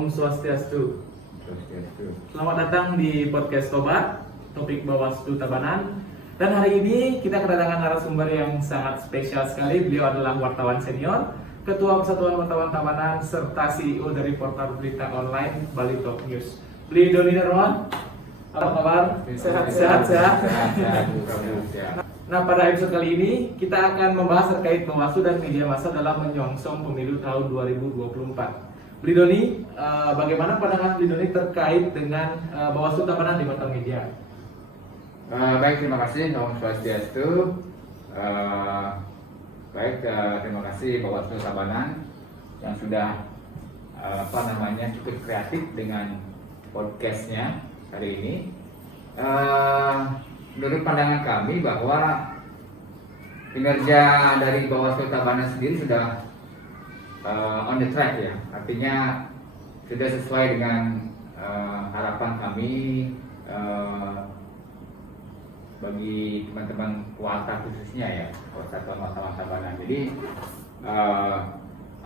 Om Swastiastu. Swastiastu. Selamat datang di podcast Tobat, topik Bawaslu Tabanan. Dan hari ini kita kedatangan narasumber yang sangat spesial sekali. Beliau adalah wartawan senior, Ketua Persatuan Wartawan Tabanan, serta CEO dari portal berita online Bali Top News. Beliau Doni Darmawan. Apa kabar? Sehat. Nah, pada episode kali ini kita akan membahas terkait Bawaslu dan media massa dalam menyongsong pemilu tahun 2024. Beli Doni, bagaimana pandangan Beli Doni terkait dengan Bawaslu Tabanan di mata media? Baik, terima kasih Om Swastiastu. Terima kasih Bawaslu Tabanan yang sudah cukup kreatif dengan podcastnya hari ini. Menurut pandangan kami bahwa kinerja dari Bawaslu Tabanan sendiri sudah on the track ya, artinya sudah sesuai dengan harapan kami bagi teman-teman warta khususnya ya, Persatuan Wartawan Tabanan. Jadi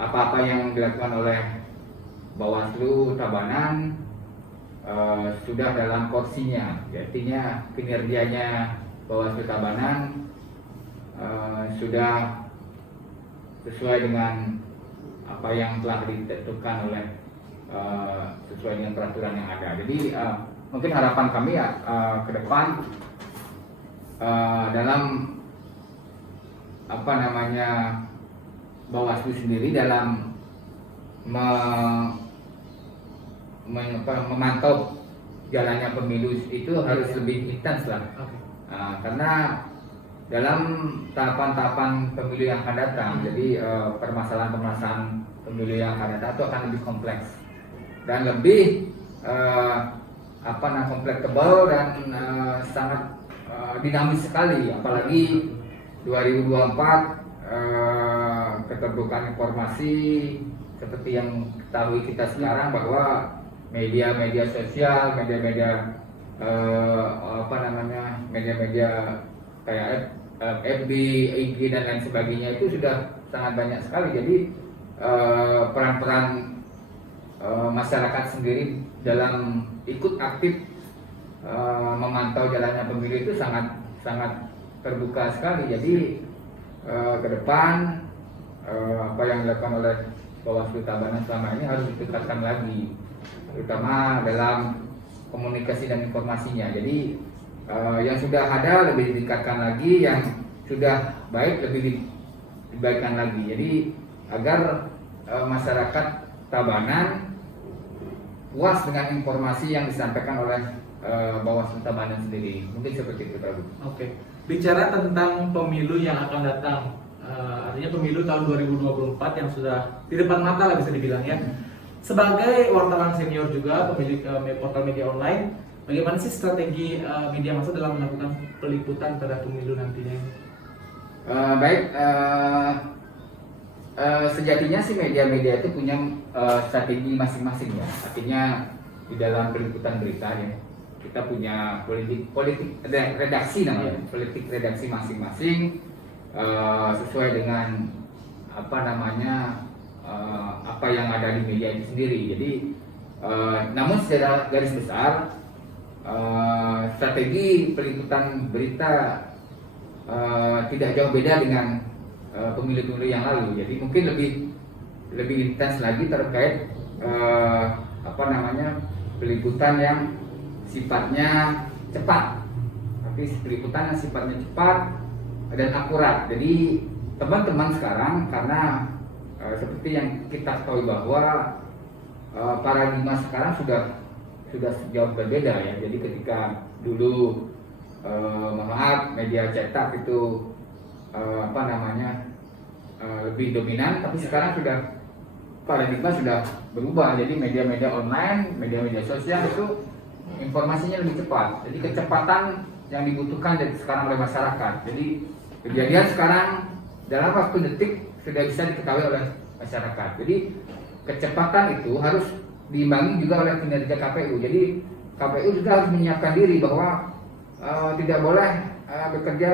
apa-apa yang dilakukan oleh Bawaslu Tabanan sudah dalam porsinya, artinya kinerjanya Bawaslu Tabanan sudah sesuai dengan apa yang telah ditentukan oleh sesuai dengan peraturan yang ada. Jadi mungkin harapan kami ke depan dalam Bawaslu sendiri dalam memantau jalannya pemilu itu harus lebih intens lah. Karena dalam tahapan-tahapan pemilu yang akan datang, jadi permasalahan-permasalahan pemilu yang akan datang itu akan lebih kompleks dan lebih kompleks tebal dan sangat dinamis sekali, apalagi 2024 keterbukaan informasi seperti yang ketahui kita sekarang bahwa media-media sosial, media-media kayak FB, IG dan lain sebagainya itu sudah sangat banyak sekali. Jadi peran-peran masyarakat sendiri dalam ikut aktif memantau jalannya pemilu itu sangat terbuka sekali. Jadi ke depan apa yang dilakukan oleh Bawaslu Tabanan selama ini harus ditingkatkan lagi, terutama dalam komunikasi dan informasinya. Jadi yang sudah ada lebih ditingkatkan lagi, yang sudah baik lebih dibaikkan lagi. Jadi agar masyarakat Tabanan puas dengan informasi yang disampaikan oleh Bawaslu Tabanan sendiri. Mungkin seperti itu, Pak. Oke. Bicara tentang pemilu yang akan datang, artinya pemilu tahun 2024 yang sudah di depan mata lah bisa dibilang ya. Sebagai wartawan senior juga, pemilik portal media online, bagaimana sih strategi media massa dalam melakukan peliputan pada pemilu nantinya? Sejatinya sih media-media itu punya strategi masing-masing ya. Artinya di dalam peliputan berita ya, kita punya politik redaksi namanya, politik redaksi masing-masing sesuai dengan apa yang ada di media itu sendiri. Jadi namun secara garis besar strategi peliputan berita tidak jauh beda dengan pemilu-pemilu yang lalu. Jadi mungkin lebih intens lagi terkait peliputan yang sifatnya cepat. Tapi peliputan yang sifatnya cepat dan akurat. Jadi teman-teman sekarang, karena seperti yang kita ketahui bahwa paradigma sekarang sudah jauh berbeda ya. Jadi ketika dulu media cetak itu lebih dominan, tapi sekarang paradigma sudah berubah. Jadi media-media online, media-media sosial itu informasinya lebih cepat. Jadi kecepatan yang dibutuhkan sekarang oleh masyarakat. Jadi kejadian sekarang dalam waktu detik sudah bisa diketahui oleh masyarakat. Jadi kecepatan itu harus diimbangi juga oleh kinerja KPU. Jadi KPU juga harus menyiapkan diri bahwa tidak boleh bekerja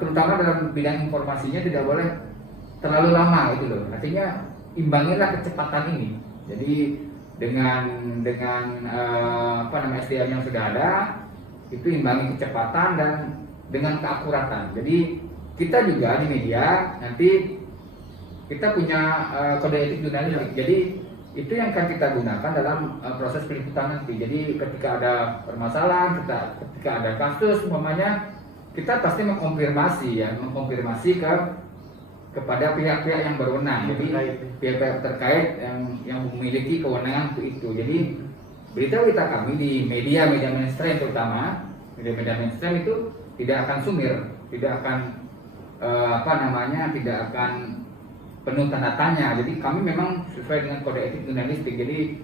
terutama dalam bidang informasinya tidak boleh terlalu lama itu loh. Artinya imbangilah kecepatan ini. Jadi dengan apa namanya SDM yang sudah ada, itu imbangi kecepatan dan dengan keakuratan. Jadi kita juga di media nanti kita punya kode etik jurnalistik. Jadi itu yang akan kita gunakan dalam proses peliputan nanti. Jadi ketika ada permasalahan, ketika ada kasus umpamanya, kita pasti mengkonfirmasi kepada pihak-pihak yang berwenang. Jadi pihak-pihak terkait yang memiliki kewenangan untuk itu. Jadi berita-berita kami di media mainstream, terutama media mainstream itu tidak akan sumir, tidak akan tidak akan penuh tanda tanya. Jadi kami memang sesuai dengan kode etik jurnalistik. Jadi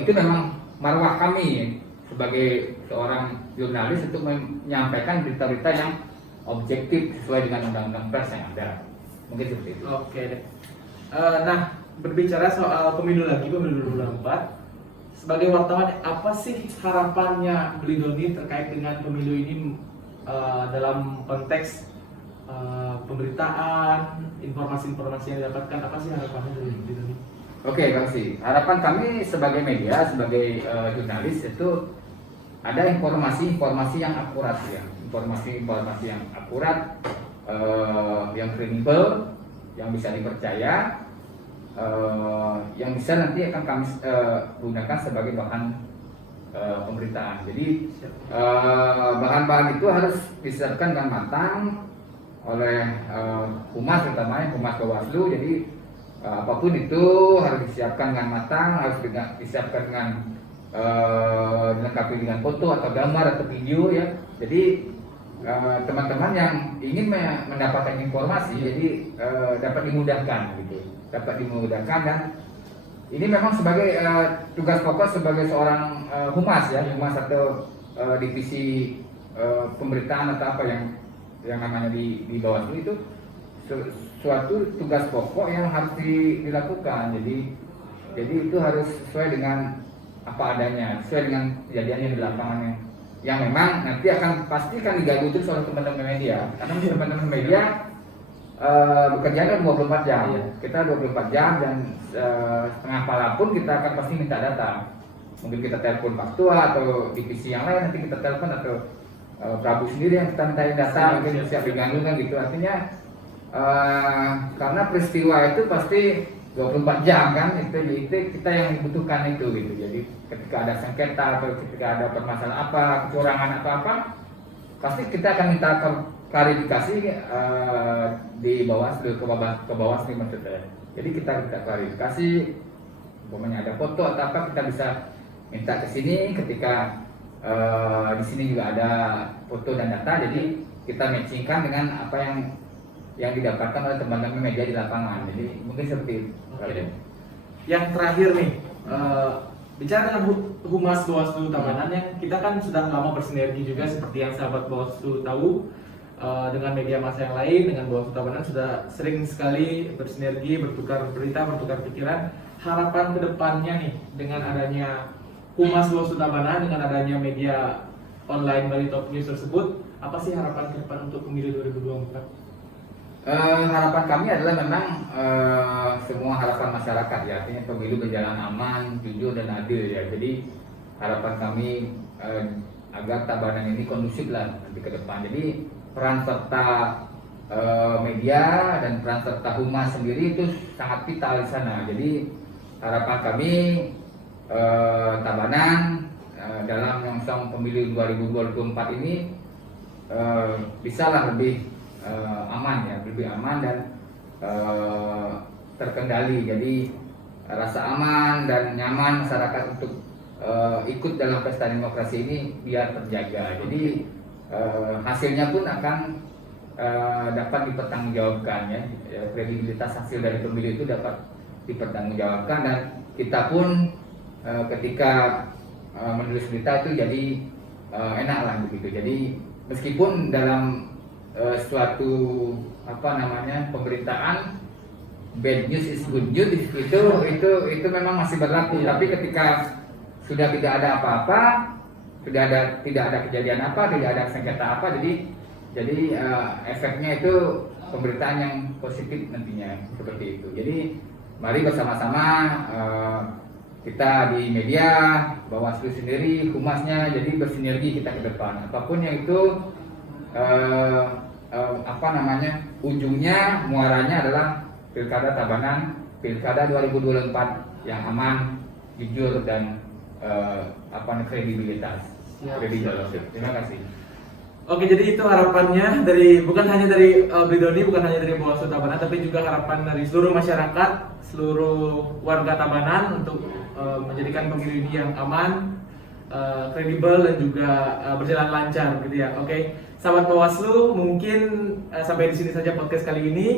itu memang marwah kami sebagai seorang jurnalis untuk menyampaikan berita-berita yang objektif sesuai dengan undang-undang pers yang ada. Mungkin seperti itu. Oke deh. Nah, berbicara soal pemilu 2024, sebagai wartawan apa sih harapannya Beli Doni terkait dengan pemilu ini dalam konteks pemberitaan, informasi-informasi yang didapatkan, apa sih harapannya dari Beli Doni? Oke, Bang Si. Harapan kami sebagai media, sebagai jurnalis itu ada informasi-informasi yang akurat ya, informasi-informasi yang akurat, yang kredibel, yang bisa dipercaya, yang bisa nanti akan kami gunakan sebagai bahan pemberitaan. Jadi bahan-bahan itu harus disiapkan dengan matang oleh humas, terutama humas Bawaslu. Jadi apapun itu harus disiapkan dengan matang, harus disiapkan dengan dilengkapi dengan foto atau gambar atau video ya. Jadi teman-teman yang ingin mendapatkan informasi jadi dapat dimudahkan gitu, dan ini memang sebagai tugas pokok sebagai seorang humas ya, humas atau divisi pemberitaan atau apa yang namanya di Bawaslu itu suatu tugas pokok yang harus dilakukan. Jadi itu harus sesuai dengan apa adanya, sesuai dengan kejadian yang di lapangan yang memang nanti pasti akan diganggu terus oleh teman-teman media. Karena teman-teman media bekerja kan 24 jam. Iya. Kita 24 jam dan setengah malam pun kita akan pasti minta data. Mungkin kita telepon Pak Tua atau divisi yang lain, nanti kita telepon atau Prabu sendiri yang kita mintain data, mungkin siap diganggu kan gitu. Artinya karena peristiwa itu pasti 24 jam kan, itu kita yang dibutuhkan itu gitu. Jadi ketika ada sengketa atau ketika ada permasalahan apa, kecurangan atau apa, pasti kita akan minta klarifikasi di Bawaslu, ke Bawaslu maksudnya. Jadi kita minta klarifikasi, umpamanya ada foto atau apa, kita bisa minta ke sini. Ketika di sini juga ada foto dan data, jadi kita matchingkan dengan apa yang didapatkan oleh teman-teman media di lapangan. Jadi mungkin seperti itu. Oke. Yang terakhir nih, bicara dengan Humas Bawaslu Tabanan, yang kita kan sudah lama bersinergi juga seperti yang sahabat Bawaslu tahu, dengan media massa yang lain, dengan Bawaslu Tabanan sudah sering sekali bersinergi, bertukar berita, bertukar pikiran. Harapan kedepannya nih dengan adanya Humas Bawaslu Tabanan, dengan adanya media online Bali Top News tersebut, apa sih harapan ke depan untuk pemilu 2024? Harapan kami adalah memang semua harapan masyarakat ya, artinya pemilu berjalan aman, jujur dan adil ya. Jadi harapan kami agar Tabanan ini kondusif lah nanti ke depan. Jadi peran serta media dan peran serta humas sendiri itu sangat vital di sana. Jadi harapan kami Tabanan dalam menyongsong pemilu 2024 ini bisalah lebih aman ya, lebih aman dan terkendali. Jadi rasa aman dan nyaman masyarakat untuk ikut dalam pesta demokrasi ini biar terjaga. Jadi hasilnya pun akan dapat dipertanggungjawabkan ya. Kredibilitas hasil dari pemilu itu dapat dipertanggungjawabkan, dan kita pun ketika menulis berita itu jadi enak lah begitu. Jadi meskipun dalam suatu pemberitaan bad news is good news itu memang masih berlaku. Tapi ketika sudah tidak ada apa-apa, tidak ada kejadian apa, tidak ada sengketa apa, jadi efeknya itu pemberitaan yang positif nantinya seperti itu. Jadi mari bersama-sama kita di media, Bawaslu sendiri, humasnya, jadi bersinergi kita ke depan. Apapun yang itu ujungnya, muaranya adalah Pilkada Tabanan, Pilkada 2024 yang aman, jujur dan kredibilitas. Terima kasih. Oke, jadi itu harapannya bukan hanya dari Bridoni, bukan hanya dari Bawaslu Tabanan, tapi juga harapan dari seluruh masyarakat, seluruh warga Tabanan untuk menjadikan pemilu ini yang aman, kredibel dan juga berjalan lancar, gitu ya. Oke, sahabat Bawaslu, mungkin sampai di sini saja podcast kali ini.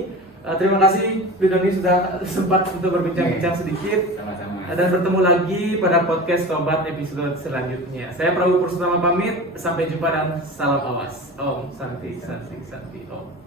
Terima kasih Bridoni sudah sempat untuk berbincang-bincang sedikit. Sama-sama. Dan bertemu lagi pada podcast Tobat episode selanjutnya. Saya Prabu Pursutama pamit. Sampai jumpa dan salam awas. Om Santi Santi Santi Om.